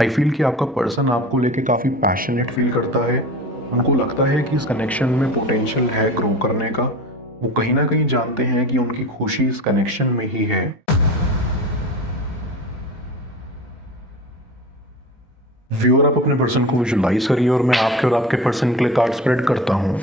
I feel कि आपका person आपको लेके काफ़ी पैशनेट फील करता है। उनको लगता है कि इस कनेक्शन में पोटेंशियल है ग्रो करने का। वो कहीं ना कहीं जानते हैं कि उनकी खुशी इस कनेक्शन में ही है। व्यूअर, आप अपने पर्सन को विजुलाइज करिए और मैं आपके और आपके पर्सन के लिए कार्ड स्प्रेड करता हूँ।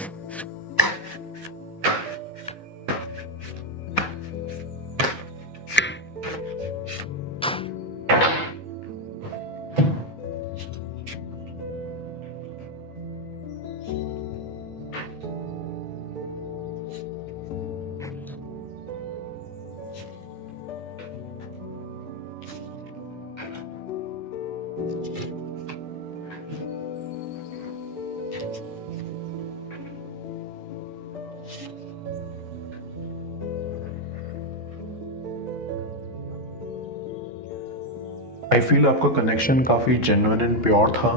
आई फील आपका कनेक्शन काफ़ी जेन्युइन एंड प्योर था।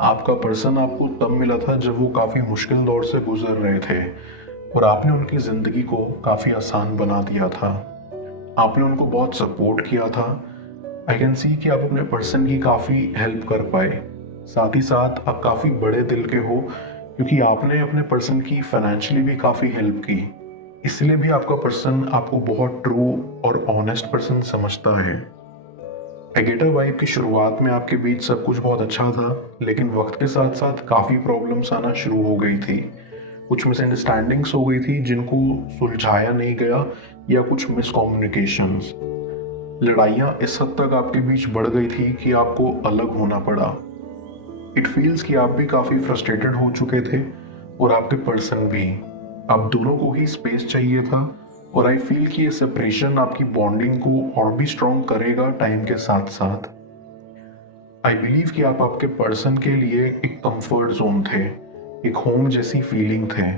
आपका पर्सन आपको तब मिला था जब वो काफ़ी मुश्किल दौर से गुजर रहे थे और आपने उनकी ज़िंदगी को काफ़ी आसान बना दिया था। आपने उनको बहुत सपोर्ट किया था। आई कैन सी कि आप अपने पर्सन की काफ़ी हेल्प कर पाए। साथ ही साथ आप काफ़ी बड़े दिल के हो क्योंकि आपने अपने पर्सन की फाइनेंशियली भी काफ़ी हेल्प की। इसलिए भी आपका पर्सन आपको बहुत ट्रू और ऑनेस्ट पर्सन समझता है। एगेटा वाइब की शुरुआत में आपके बीच सब कुछ बहुत अच्छा था, लेकिन वक्त के साथ साथ काफ़ी प्रॉब्लम्स आना शुरू हो गई थी। कुछ मिसअंडरस्टैंडिंग्स हो गई थी जिनको सुलझाया नहीं गया, या कुछ मिसकम्युनिकेशंस। लड़ाइयाँ इस हद तक आपके बीच बढ़ गई थी कि आपको अलग होना पड़ा। इट फील्स कि आप भी काफ़ी फ्रस्ट्रेटेड हो चुके थे और आपके पर्सन भी। आप दोनों को ही स्पेस चाहिए था और आई फील कि ये सेपरेशन आपकी बॉन्डिंग को और भी स्ट्रॉन्ग करेगा टाइम के साथ साथ। आई बिलीव कि आप आपके पर्सन के लिए एक कंफर्ट जोन थे, एक होम जैसी फीलिंग थे,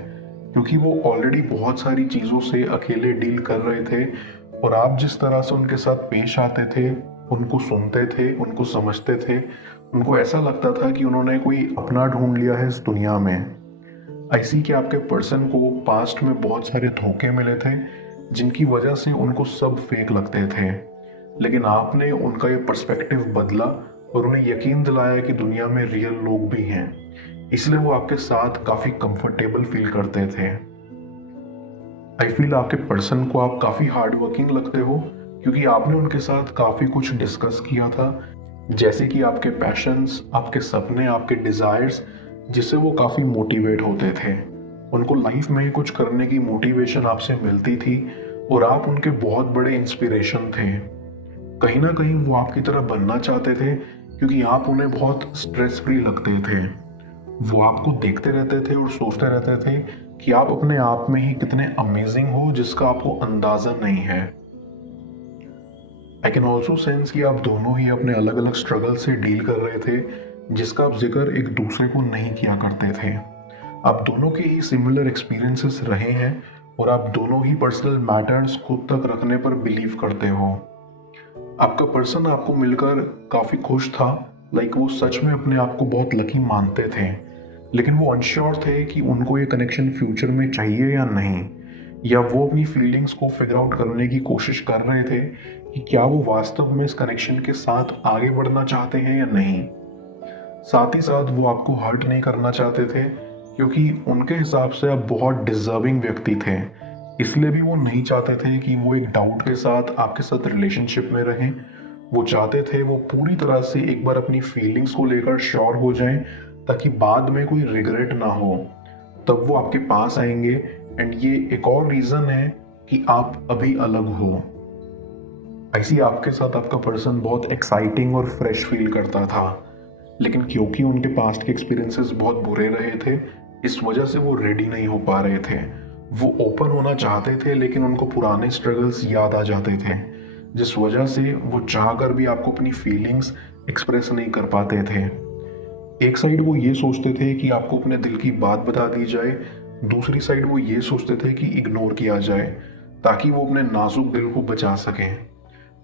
क्योंकि वो ऑलरेडी बहुत सारी चीज़ों से अकेले डील कर रहे थे और आप जिस तरह से उनके साथ पेश आते थे, उनको सुनते थे, उनको समझते थे, उनको ऐसा लगता था कि उन्होंने कोई अपना ढूंढ लिया है इस दुनिया में। आई सी कि आपके पर्सन को पास्ट में बहुत सारे धोखे मिले थे जिनकी वजह से उनको सब फेक लगते थे, लेकिन आपने उनका ये पर्सपेक्टिव बदला और उन्हें यकीन दिलाया कि दुनिया में रियल लोग भी हैं। इसलिए वो आपके साथ काफ़ी कंफर्टेबल फील करते थे। आई फील आपके पर्सन को आप काफ़ी हार्ड वर्किंग लगते हो क्योंकि आपने उनके साथ काफ़ी कुछ डिस्कस किया था, जैसे कि आपके पैशंस, आपके सपने, आपके डिज़ायर्स, जिससे वो काफ़ी मोटिवेट होते थे। उनको लाइफ में कुछ करने की मोटिवेशन आपसे मिलती थी और आप उनके बहुत बड़े इंस्पिरेशन थे। कहीं ना कहीं वो आपकी तरह बनना चाहते थे क्योंकि आप उन्हें बहुत स्ट्रेस फ्री लगते थे। वो आपको देखते रहते थे और सोचते रहते थे कि आप अपने आप में ही कितने अमेजिंग हो जिसका आपको अंदाज़ा नहीं है। आई कैन ऑल्सो सेंस कि आप दोनों ही अपने अलग अलग स्ट्रगल से डील कर रहे थे जिसका आप जिक्र एक दूसरे को नहीं किया करते थे। आप दोनों के ही सिमिलर एक्सपीरियंसेस रहे हैं और आप दोनों ही पर्सनल मैटर्स खुद तक रखने पर बिलीव करते हो। आपका पर्सन आपको मिलकर काफ़ी खुश था, लाइक वो सच में अपने आप को बहुत लकी मानते थे, लेकिन वो अनश्योर थे कि उनको ये कनेक्शन फ्यूचर में चाहिए या नहीं, या वो अपनी फीलिंग्स को फिगर आउट करने की कोशिश कर रहे थे कि क्या वो वास्तव में इस कनेक्शन के साथ आगे बढ़ना चाहते हैं या नहीं। साथ ही साथ वो आपको हर्ट नहीं करना चाहते थे क्योंकि उनके हिसाब से आप बहुत डिजर्विंग व्यक्ति थे। इसलिए भी वो नहीं चाहते थे कि वो एक डाउट के साथ आपके साथ रिलेशनशिप में रहें। वो चाहते थे वो पूरी तरह से एक बार अपनी फीलिंग्स को लेकर श्योर हो जाएं ताकि बाद में कोई रिग्रेट ना हो। तब वो आपके पास आएंगे। एंड ये एक और रीज़न है कि आप अभी अलग हो। ऐसी आपके साथ आपका पर्सन बहुत एक्साइटिंग और फ्रेश फील करता था, लेकिन क्योंकि उनके पास्ट के एक्सपीरियंसेस बहुत बुरे रहे थे, इस वजह से वो रेडी नहीं हो पा रहे थे। वो ओपन होना चाहते थे लेकिन उनको पुराने स्ट्रगल्स याद आ जाते थे, जिस वजह से वो चाहकर भी आपको अपनी फीलिंग्स एक्सप्रेस नहीं कर पाते थे। एक साइड वो ये सोचते थे कि आपको अपने दिल की बात बता दी जाए, दूसरी साइड वो ये सोचते थे कि इग्नोर किया जाए ताकि वो अपने नाजुक दिल को बचा सकें।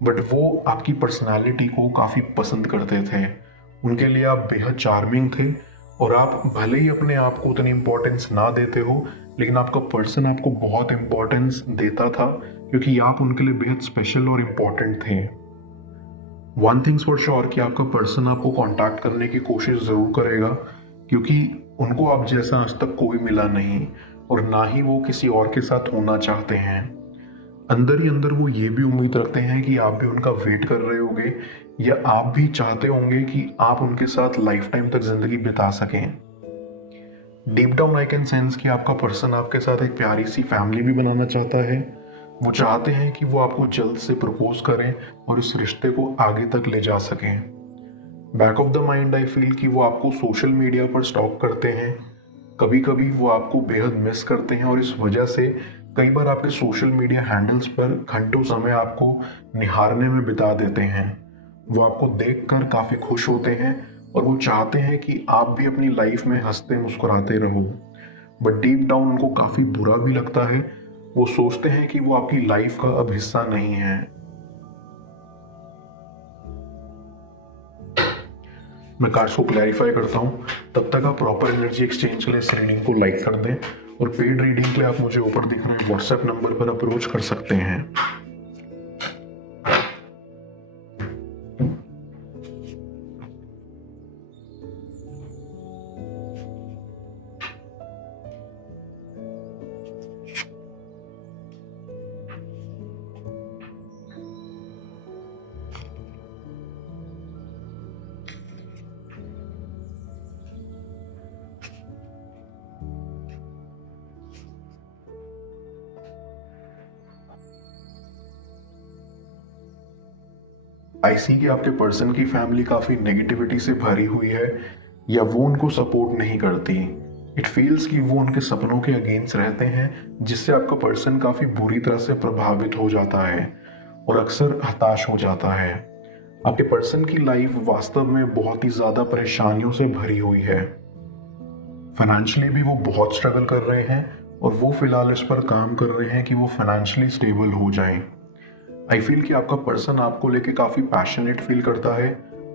बट वो आपकी पर्सनालिटी को काफ़ी पसंद करते थे। उनके लिए आप बेहद चार्मिंग थे और आप भले ही अपने आप को उतनी इम्पोर्टेंस ना देते हो, लेकिन आपका पर्सन आपको बहुत इम्पोर्टेंस देता था क्योंकि आप उनके लिए बेहद स्पेशल और इम्पोर्टेंट थे। वन थिंग्स फॉर श्योर कि आपका पर्सन आपको कांटेक्ट करने की कोशिश ज़रूर करेगा, क्योंकि उनको आप जैसा आज तक कोई मिला नहीं और ना ही वो किसी और के साथ होना चाहते हैं। अंदर ही अंदर वो ये भी उम्मीद रखते हैं कि आप भी उनका वेट कर रहे होंगे या आप भी चाहते होंगे कि आप उनके साथ लाइफ टाइम तक ज़िंदगी बिता सकें। Deep down I can sense कि आपका पर्सन आपके साथ एक प्यारी सी फैमिली भी बनाना चाहता है। वो चाहते हैं कि वो आपको जल्द से प्रपोज करें और इस रिश्ते को आगे तक ले जा सकें। Back of the mind I feel कि वो आपको सोशल मीडिया पर स्टॉक करते हैं। कभी कभी वो आपको बेहद मिस करते हैं और इस वजह से कई बार आपके सोशल मीडिया हैंडल्स पर घंटों समय आपको निहारने में बिता देते हैं। वो आपको देखकर काफ़ी खुश होते हैं और वो चाहते हैं कि आप भी अपनी लाइफ में हंसते मुस्कुराते रहो, बट डीप डाउन उनको काफ़ी बुरा भी लगता है। वो सोचते हैं कि वो आपकी लाइफ का अब हिस्सा नहीं है। मैं कार्ड्स को क्लैरिफाई करता हूँ, तब तक आप प्रॉपर एनर्जी एक्सचेंज के लिए इस रीडिंग को लाइक कर दें और पेड रीडिंग के लिए आप मुझे ऊपर दिख रहे व्हाट्सएप नंबर पर अप्रोच कर सकते हैं। आई सी कि आपके पर्सन की फैमिली काफ़ी नेगेटिविटी से भरी हुई है या वो उनको सपोर्ट नहीं करती। इट फील्स कि वो उनके सपनों के अगेंस्ट रहते हैं, जिससे आपका पर्सन काफ़ी बुरी तरह से प्रभावित हो जाता है और अक्सर हताश हो जाता है। आपके पर्सन की लाइफ वास्तव में बहुत ही ज़्यादा परेशानियों से भरी हुई है। फाइनेंशियली भी वो बहुत स्ट्रगल कर रहे हैं और वो फिलहाल इस पर काम कर रहे हैं कि वो फाइनेंशियली स्टेबल हो जाएं। आई फील कि आपका पर्सन आपको लेके काफ़ी पैशनेट फील करता है।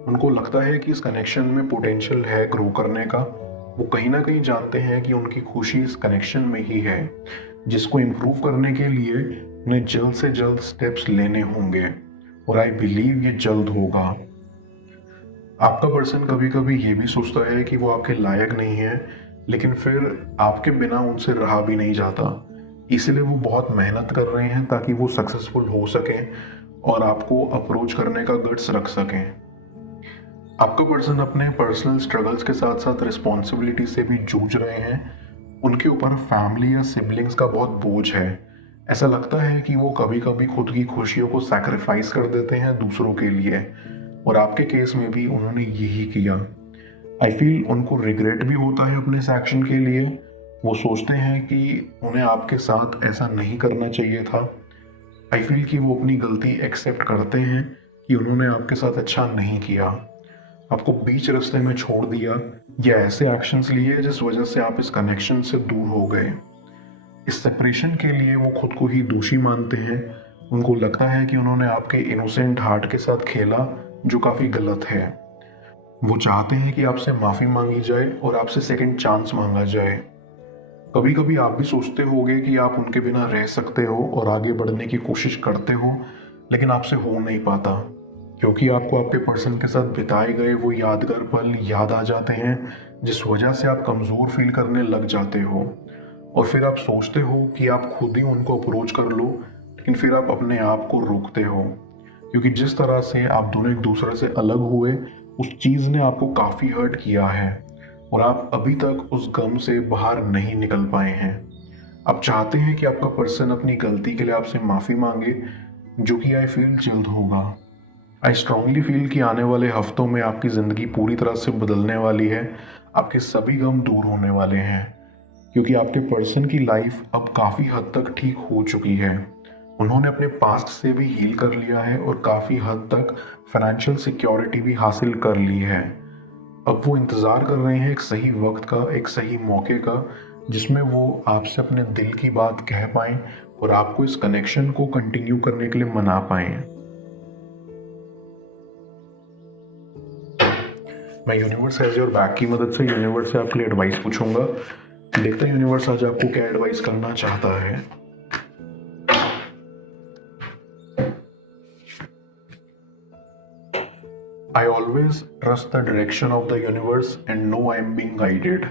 उनको लगता है कि इस कनेक्शन में पोटेंशियल है ग्रो करने का। वो कहीं ना कहीं जानते हैं कि उनकी खुशी इस कनेक्शन में ही है, जिसको इम्प्रूव करने के लिए उन्हें जल्द से जल्द स्टेप्स लेने होंगे और आई बिलीव ये जल्द होगा। आपका पर्सन कभी कभी ये भी सोचता है कि वो आपके लायक नहीं है, लेकिन फिर आपके बिना उनसे रहा भी नहीं जाता। इसलिए वो बहुत मेहनत कर रहे हैं ताकि वो सक्सेसफुल हो सकें और आपको अप्रोच करने का गट्स रख सकें। आपका पर्सन अपने पर्सनल स्ट्रगल्स के साथ साथ रिस्पॉन्सिबिलिटी से भी जूझ रहे हैं। उनके ऊपर फैमिली या सिबलिंग्स का बहुत बोझ है। ऐसा लगता है कि वो कभी कभी खुद की खुशियों को सैक्रिफाइस कर देते हैं दूसरों के लिए, और आपके केस में भी उन्होंने यही किया। आई फील उनको रिग्रेट भी होता है अपने इस एक्शन के लिए। वो सोचते हैं कि उन्हें आपके साथ ऐसा नहीं करना चाहिए था। आई फील कि वो अपनी गलती एक्सेप्ट करते हैं कि उन्होंने आपके साथ अच्छा नहीं किया, आपको बीच रास्ते में छोड़ दिया या ऐसे एक्शंस लिए जिस वजह से आप इस कनेक्शन से दूर हो गए। इस सेपरेशन के लिए वो खुद को ही दोषी मानते हैं। उनको लगता है कि उन्होंने आपके इनोसेंट हार्ट के साथ खेला, जो काफ़ी गलत है। वो चाहते हैं कि आपसे माफ़ी मांगी जाए और आपसे सेकंड चांस मांगा जाए। कभी कभी आप भी सोचते होगे कि आप उनके बिना रह सकते हो और आगे बढ़ने की कोशिश करते हो, लेकिन आपसे हो नहीं पाता, क्योंकि आपको आपके पर्सन के साथ बिताए गए वो यादगार पल याद आ जाते हैं, जिस वजह से आप कमज़ोर फील करने लग जाते हो। और फिर आप सोचते हो कि आप खुद ही उनको अप्रोच कर लो, लेकिन फिर आप अपने आप को रोकते हो, क्योंकि जिस तरह से आप दोनों एक दूसरे से अलग हुए, उस चीज़ ने आपको काफ़ी हर्ट किया है और आप अभी तक उस गम से बाहर नहीं निकल पाए हैं। आप चाहते हैं कि आपका पर्सन अपनी गलती के लिए आपसे माफ़ी मांगे, जो कि आई फील जल्द होगा। आई स्ट्रांगली फील कि आने वाले हफ्तों में आपकी ज़िंदगी पूरी तरह से बदलने वाली है। आपके सभी गम दूर होने वाले हैं, क्योंकि आपके पर्सन की लाइफ अब काफ़ी हद तक ठीक हो चुकी है। उन्होंने अपने पास्ट से भी हील कर लिया है और काफ़ी हद तक फाइनेंशियल सिक्योरिटी भी हासिल कर ली है। अब वो इंतज़ार कर रहे हैं एक सही वक्त का, एक सही मौके का, जिसमें वो आपसे अपने दिल की बात कह पाएँ और आपको इस कनेक्शन को कंटिन्यू करने के लिए मना पाएँ। मैं यूनिवर्स एज योर बैक की मदद से यूनिवर्स से आपके लिए एडवाइस पूछूंगा। देखते हैं यूनिवर्स आज आपको क्या एडवाइस करना चाहता है। Always trust the direction of the universe and no I am being guided.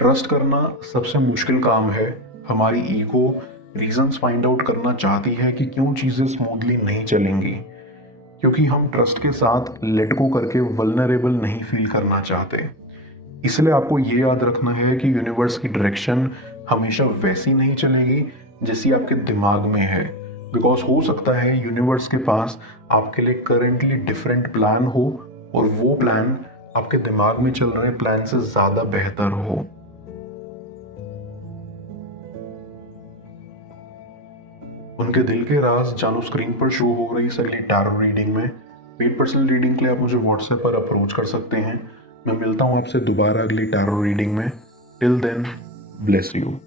Trust करना सबसे मुश्किल काम है। हमारी ईगो रीजंस फाइंड आउट करना चाहती है कि क्यों चीज़ें स्मूथली नहीं चलेंगी, क्योंकि हम ट्रस्ट के साथ लेट गो करके वल्नरेबल नहीं फील करना चाहते। इसलिए आपको ये याद रखना है कि यूनिवर्स की डायरेक्शन हमेशा वैसी नहीं चलेगी जैसी आपके दिमाग में है, बिकॉज हो सकता है यूनिवर्स के पास आपके लिए करेंटली डिफरेंट प्लान हो और वो प्लान आपके दिमाग में चल रहे प्लान से ज़्यादा बेहतर हो। उनके दिल के राज जानो स्क्रीन पर शो हो रही इस अगली टैरो रीडिंग में। पेड पर्सनल रीडिंग के लिए आप मुझे व्हाट्सएप पर अप्रोच कर सकते हैं। मैं मिलता हूँ आपसे दोबारा अगली टैरो रीडिंग में। Till then, bless you.